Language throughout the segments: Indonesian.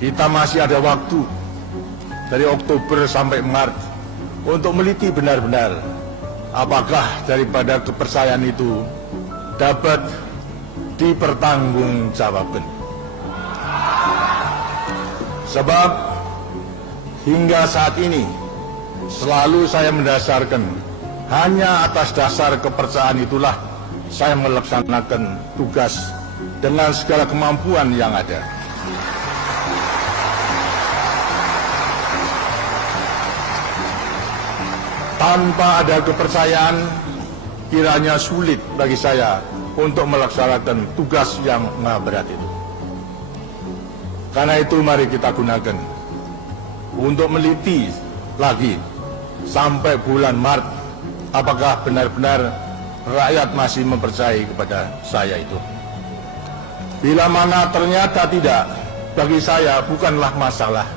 Kita masih ada waktu dari Oktober sampai Maret untuk meliti benar-benar apakah daripada kepercayaan itu dapat dipertanggungjawabkan. Sebab hingga saat ini selalu saya mendasarkan hanya atas dasar kepercayaan itulah saya melaksanakan tugas dengan segala kemampuan yang ada. Tanpa ada kepercayaan, kiranya sulit bagi saya untuk melaksanakan tugas yang maha berat itu. Karena itu mari kita gunakan untuk meliti lagi sampai bulan Maret apakah benar-benar rakyat masih mempercayai kepada saya itu. Bila mana ternyata tidak, bagi saya bukanlah masalah.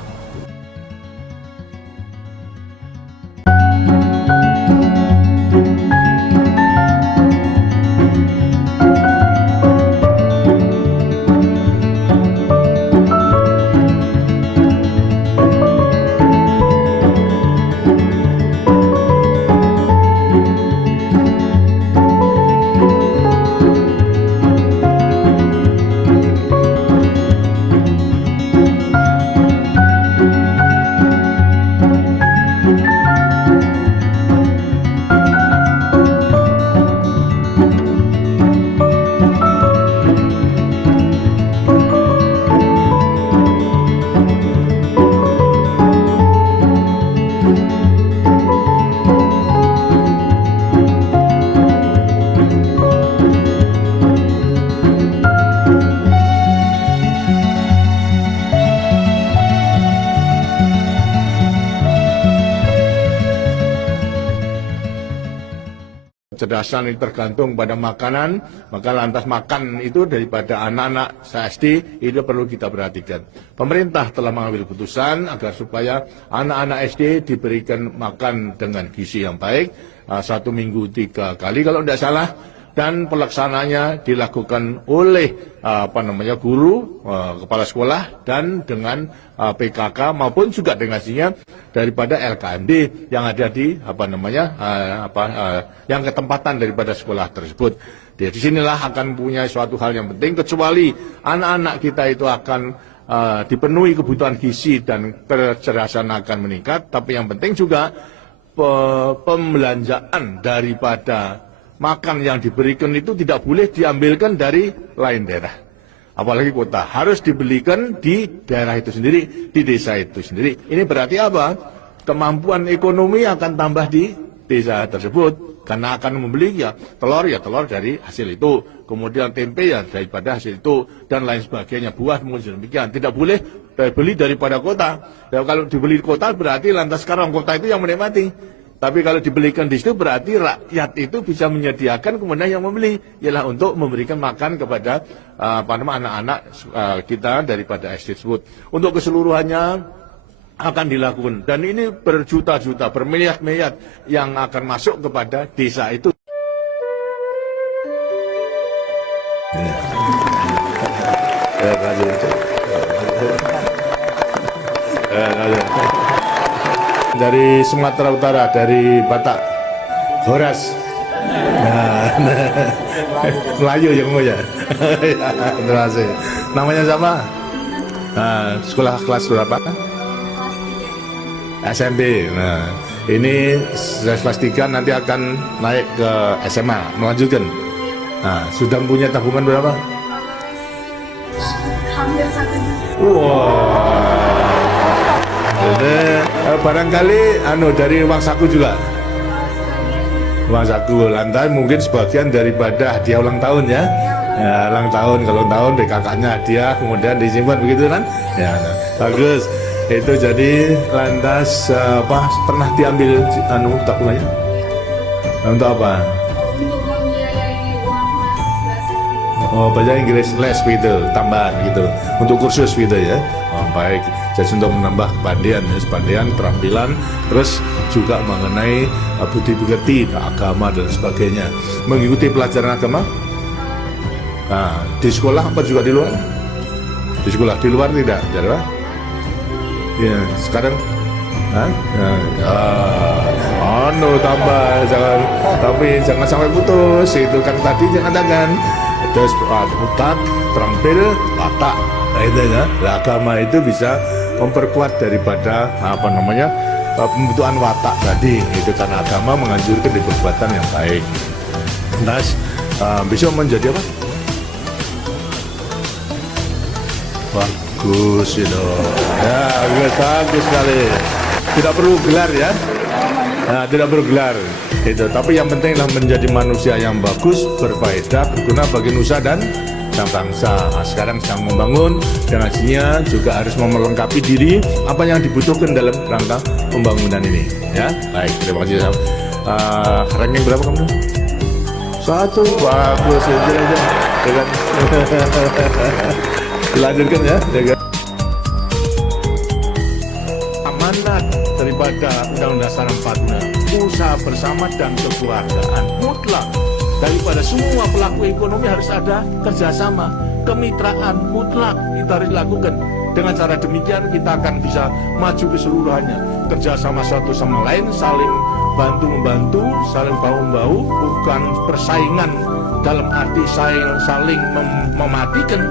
Kecerdasan itu tergantung pada makanan, maka lantas makan itu daripada anak-anak SD itu perlu kita perhatikan. Pemerintah telah mengambil keputusan agar supaya anak-anak SD diberikan makan dengan gizi yang baik, 1 minggu 3 kali kalau tidak salah, dan pelaksananya dilakukan oleh guru, kepala sekolah, dan dengan PKK maupun juga dengan daripada LKMD yang ada di yang ketempatan daripada sekolah tersebut. Di sinilah akan punya suatu hal yang penting, kecuali anak-anak kita itu akan dipenuhi kebutuhan gizi dan kecerdasan akan meningkat, tapi yang penting juga pembelanjaan daripada makan yang diberikan itu tidak boleh diambilkan dari lain daerah, apalagi kota, harus dibelikan di daerah itu sendiri, di desa itu sendiri. Ini berarti apa? Kemampuan ekonomi akan tambah di desa tersebut, karena akan membeli telur dari hasil itu, kemudian tempe daripada hasil itu, dan lain sebagainya, buah mungkin demikian. Tidak boleh beli daripada kota. Dan kalau dibeli di kota berarti lantas sekarang kota itu yang menikmati. Tapi kalau dibelikan di situ berarti rakyat itu bisa menyediakan, kemudian yang membeli ialah untuk memberikan makan kepada anak-anak kita daripada SD tersebut. Untuk keseluruhannya akan dilakukan, dan ini berjuta-juta, bermiliar-miliar yang akan masuk kepada desa itu. Dari Sumatera Utara, dari Batak, Horas, Melayu yang mau ya. Terima kasih. Namanya siapa? Sekolah kelas berapa? SMP. Nah, ini kelas 3 nanti akan naik ke SMA, melanjutkan. Nah, sudah punya tabungan berapa? Hampir 1 juta. Wow. Barangkali dari uang saku juga. Uang saku, lantas mungkin sebagian daripada hadiah ulang tahun ya. Ya, ulang tahun, kalau ulang tahun dari kakaknya hadiah, kemudian disimpan begitu kan? Ya, bagus. Itu jadi lantas pernah diambil tabungannya? Untuk apa? Untuk membiayai uang les. Oh, bahasa Inggris les gitu, tambahan gitu. Untuk kursus gitu ya. Oh, baik. Jadi untuk menambah kepandaian, keterampilan, terus juga mengenai budi pekerti, agama dan sebagainya. Mengikuti pelajaran agama? Nah, di sekolah apa juga di luar? Di sekolah, di luar tidak? Jadi, Ya, sekarang tambah jangan, tapi jangan sampai putus. Itu kan tadi katakan terus utak, terampil, watak. Nah, itu ya. Agama itu bisa memperkuat daripada pembentukan watak tadi. Itu karena agama menganjurkan di perbuatan yang baik. Nas bisa menjadi apa? Bagus itu. Ya, bagus sekali. Tidak perlu gelar ya. Nah, tidak perlu gelar. Itu. Tapi yang penting adalah menjadi manusia yang bagus, berfaedah, berguna bagi nusa dan bangsa. Nah, sekarang sedang membangun dan hasilnya juga harus melengkapi diri apa yang dibutuhkan dalam rangka pembangunan ini. Ya, baik. Terima kasih. Ranking berapa kamu? 1. Bagus aja. Dilanjutkan ya. Amanat daripada Undang-Undang Dasar 45, usaha bersama dan kekeluargaan mutlak. Daripada semua pelaku ekonomi harus ada kerjasama, kemitraan mutlak kita harus lakukan. Dengan cara demikian kita akan bisa maju keseluruhannya. Kerjasama satu sama lain, saling bantu-membantu, saling bahu-membahu, bukan persaingan dalam arti saling mematikan,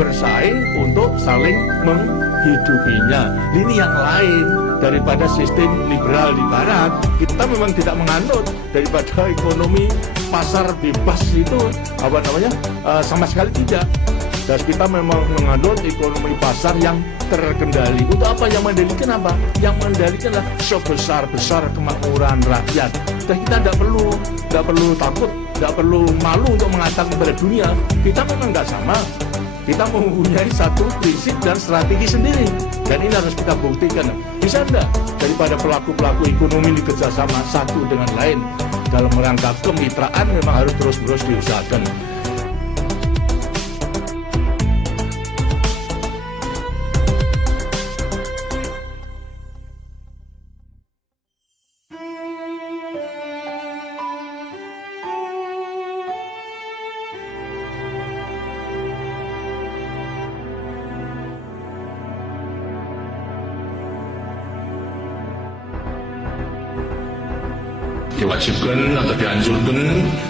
bersaing untuk saling menghidupinya. Ini yang lain daripada sistem liberal di barat. Kita memang tidak menganut daripada ekonomi pasar bebas itu sama sekali tidak. Dan kita memang menganut ekonomi pasar yang terkendali. Untuk apa yang mengendalikan apa? Yang mengendalikan adalah sebesar-besar kemakmuran rakyat. Dan kita tidak perlu takut, tidak perlu malu untuk mengatakan kepada dunia kita memang nggak sama. Kita mempunyai satu prinsip dan strategi sendiri, dan ini harus kita buktikan. Bisa enggak daripada pelaku-pelaku ekonomi ini kerjasama satu dengan lain dalam rangka kemitraan memang harus terus-menerus diusahakan. Diwajibkan atau dianjurkan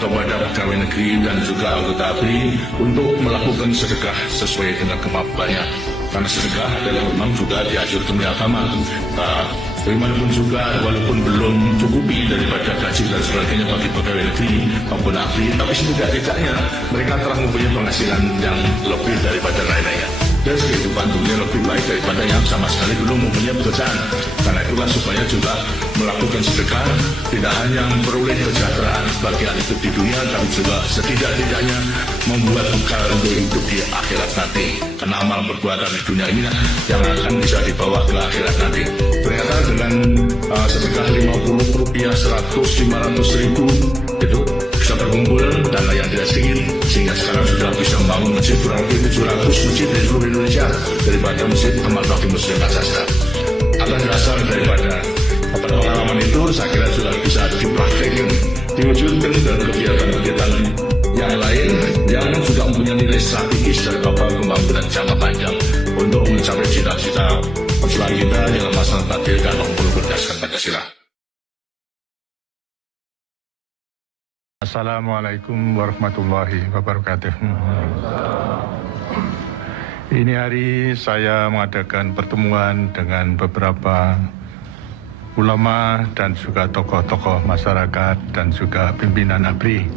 kepada pegawai negeri dan juga anggota ABRI untuk melakukan sedekah sesuai dengan kemampuannya. Karena sedekah adalah memang juga dianjurkan oleh agama. Bagaimanapun juga walaupun belum cukupi daripada gaji dan sebagainya bagi pegawai negeri maupun ABRI, tapi setidaknya mereka telah mempunyai penghasilan yang lebih daripada lain-lainnya. Dan kehidupan dunia lebih baik daripada yang sama sekali belum mempunyai pekerjaan. Karena itulah supaya juga melakukan sedekah tidak hanya memperoleh kesejahteraan bagi ahli hidup di dunia, tapi juga setidak-tidaknya membuat bekal untuk hidup di akhirat nanti. Karena amal perbuatan di dunia ini yang akan bisa dibawa ke akhirat nanti. Ternyata dengan sedekah Rp50, 100, 500 ribu itu bisa berkumpul dana yang tidak sedikit, sehingga sekarang sudah bisa membangun masjid kurang lebih 700 masjid di seluruh Indonesia daripada masjid amal bakti muslim Pancasila. Atas dasar daripada pengalaman itu, saya kira sudah bisa dipraktekkan, diwujudkan dalam kegiatan-kegiatan yang lain yang juga mempunyai nilai strategis dari pembangunan jangka panjang untuk mencapai cita-cita perjuangan kita dalam masalah batil dan maupun berdasarkan Pancasila. Assalamualaikum warahmatullahi wabarakatuh. Ini hari saya mengadakan pertemuan dengan beberapa ulama dan juga tokoh-tokoh masyarakat dan juga pimpinan ABRI.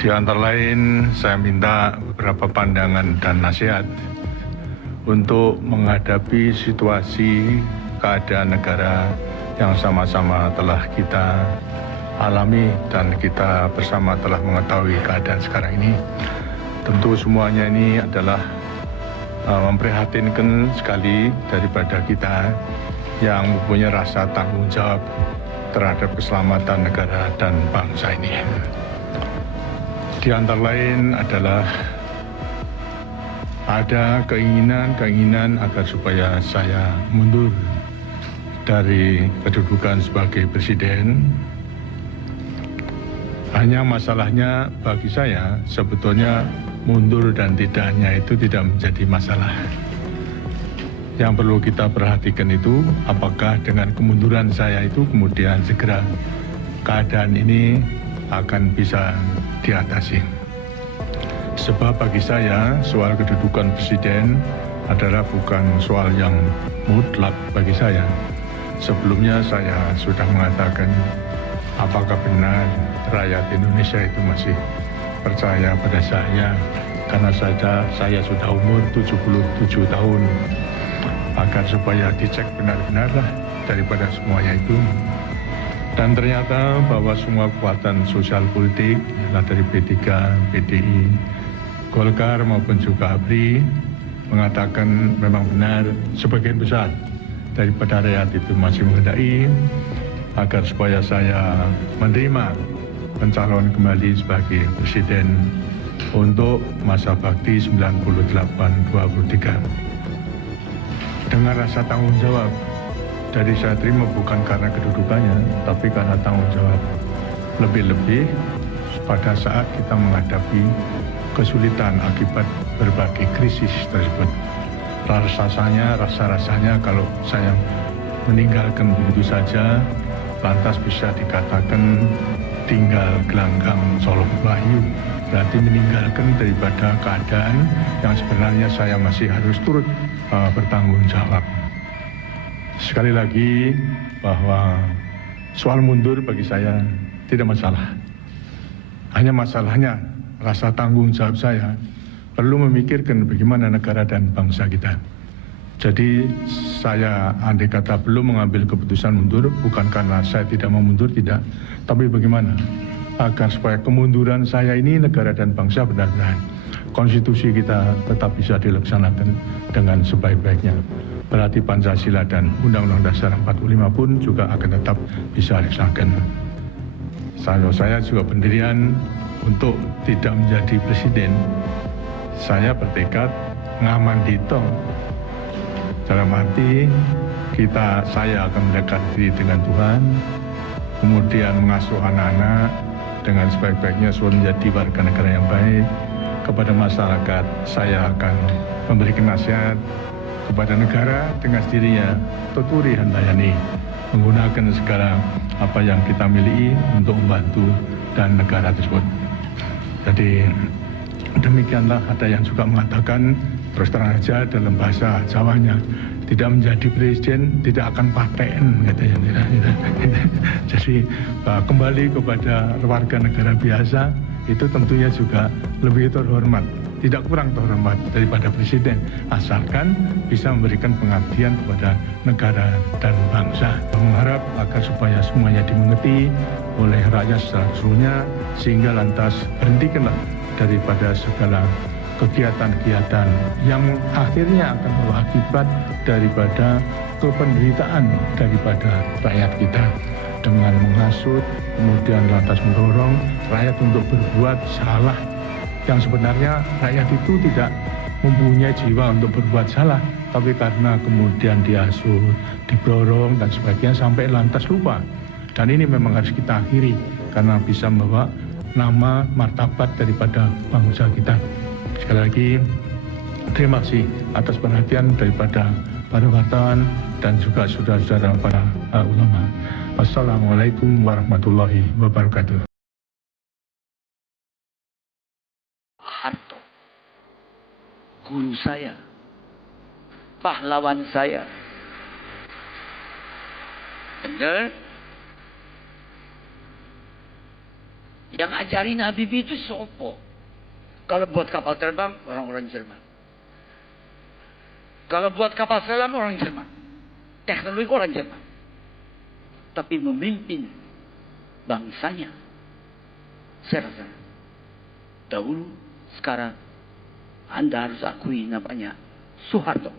Di antara lain saya minta beberapa pandangan dan nasihat untuk menghadapi situasi keadaan negara yang sama-sama telah kita alami dan kita bersama telah mengetahui keadaan sekarang ini. Tentu semuanya ini adalah memprihatinkan sekali daripada kita yang mempunyai rasa tanggung jawab terhadap keselamatan negara dan bangsa ini. Di antara lain adalah ada keinginan agar supaya saya mundur dari kedudukan sebagai presiden. Hanya masalahnya bagi saya sebetulnya mundur dan tidaknya itu tidak menjadi masalah. Yang perlu kita perhatikan itu apakah dengan kemunduran saya itu kemudian segera keadaan ini akan bisa diatasi. Sebab bagi saya soal kedudukan presiden adalah bukan soal yang mutlak bagi saya. Sebelumnya saya sudah mengatakan apakah benar rakyat Indonesia itu masih percaya pada saya karena saya sudah umur 77 tahun. Agar supaya dicek benar-benarlah daripada semuanya itu. Dan ternyata bahwa semua kekuatan sosial politik adalah dari P3, PDI, Golkar maupun juga ABRI mengatakan memang benar sebagian besar daripada rakyat itu masih menghendaki agar supaya saya menerima pencalonan kembali sebagai presiden untuk masa bakti 98-23. Dengan rasa tanggung jawab dari saya terima bukan karena kedudukannya, tapi karena tanggung jawab. Lebih-lebih pada saat kita menghadapi kesulitan akibat berbagai krisis tersebut. Rasa-rasanya kalau saya meninggalkan begitu saja, lantas bisa dikatakan tinggal gelanggang Solong Bayu. Berarti meninggalkan daripada keadaan yang sebenarnya saya masih harus turut bertanggung jawab. Sekali lagi bahwa soal mundur bagi saya tidak masalah. Hanya masalahnya rasa tanggung jawab saya perlu memikirkan bagaimana negara dan bangsa kita. Jadi saya andai kata belum mengambil keputusan mundur bukan karena saya tidak mau mundur, tidak. Tapi bagaimana agar supaya kemunduran saya ini negara dan bangsa benar-benar konstitusi kita tetap bisa dilaksanakan dengan sebaik-baiknya. Berarti Pancasila dan Undang-Undang Dasar 45 pun juga akan tetap bisa dilaksanakan. Saya juga pendirian untuk tidak menjadi presiden. Saya bertekad ngaman dito. Dalam arti saya akan mendekat diri dengan Tuhan, kemudian mengasuh anak-anak dengan sebaik-baiknya supaya menjadi warga negara yang baik. Kepada masyarakat saya akan memberikan nasihat, kepada negara dengan sendirinya tuturi handayani, menggunakan segala apa yang kita miliki untuk membantu dan negara tersebut. Jadi demikianlah, ada yang juga mengatakan terus terang saja dalam bahasa Jawanya, tidak menjadi presiden tidak akan paten katanya. Jadi kembali kepada warga negara biasa itu tentunya juga lebih terhormat, tidak kurang terhormat daripada presiden, asalkan bisa memberikan pengabdian kepada negara dan bangsa. Mengharap agar supaya semuanya dimengerti oleh rakyat secara keseluruhnya, sehingga lantas berhentikanlah daripada segala kegiatan-kegiatan yang akhirnya akan membawa akibat daripada kependeritaan daripada rakyat kita, dengan menghasut, kemudian lantas mendorong rakyat untuk berbuat salah, yang sebenarnya rakyat itu tidak mempunyai jiwa untuk berbuat salah, tapi karena kemudian dihasut, didorong dan sebagainya sampai lantas lupa. Dan ini memang harus kita akhiri karena bisa membawa nama martabat daripada bangsa kita. Sekali lagi terima kasih atas perhatian daripada para wartawan dan juga saudara-saudara para ulama. Wassalamualaikum warahmatullahi wabarakatuh. Harto, guru saya, pahlawan saya. Benar? Yang ajarin Habibie itu sopo. Kalau buat kapal terbang, orang-orang Jerman. Kalau buat kapal selam, orang Jerman. Teknologi orang Jerman. Tapi memimpin bangsanya, saya rasa dahulu, sekarang Anda harus akui namanya Soeharto.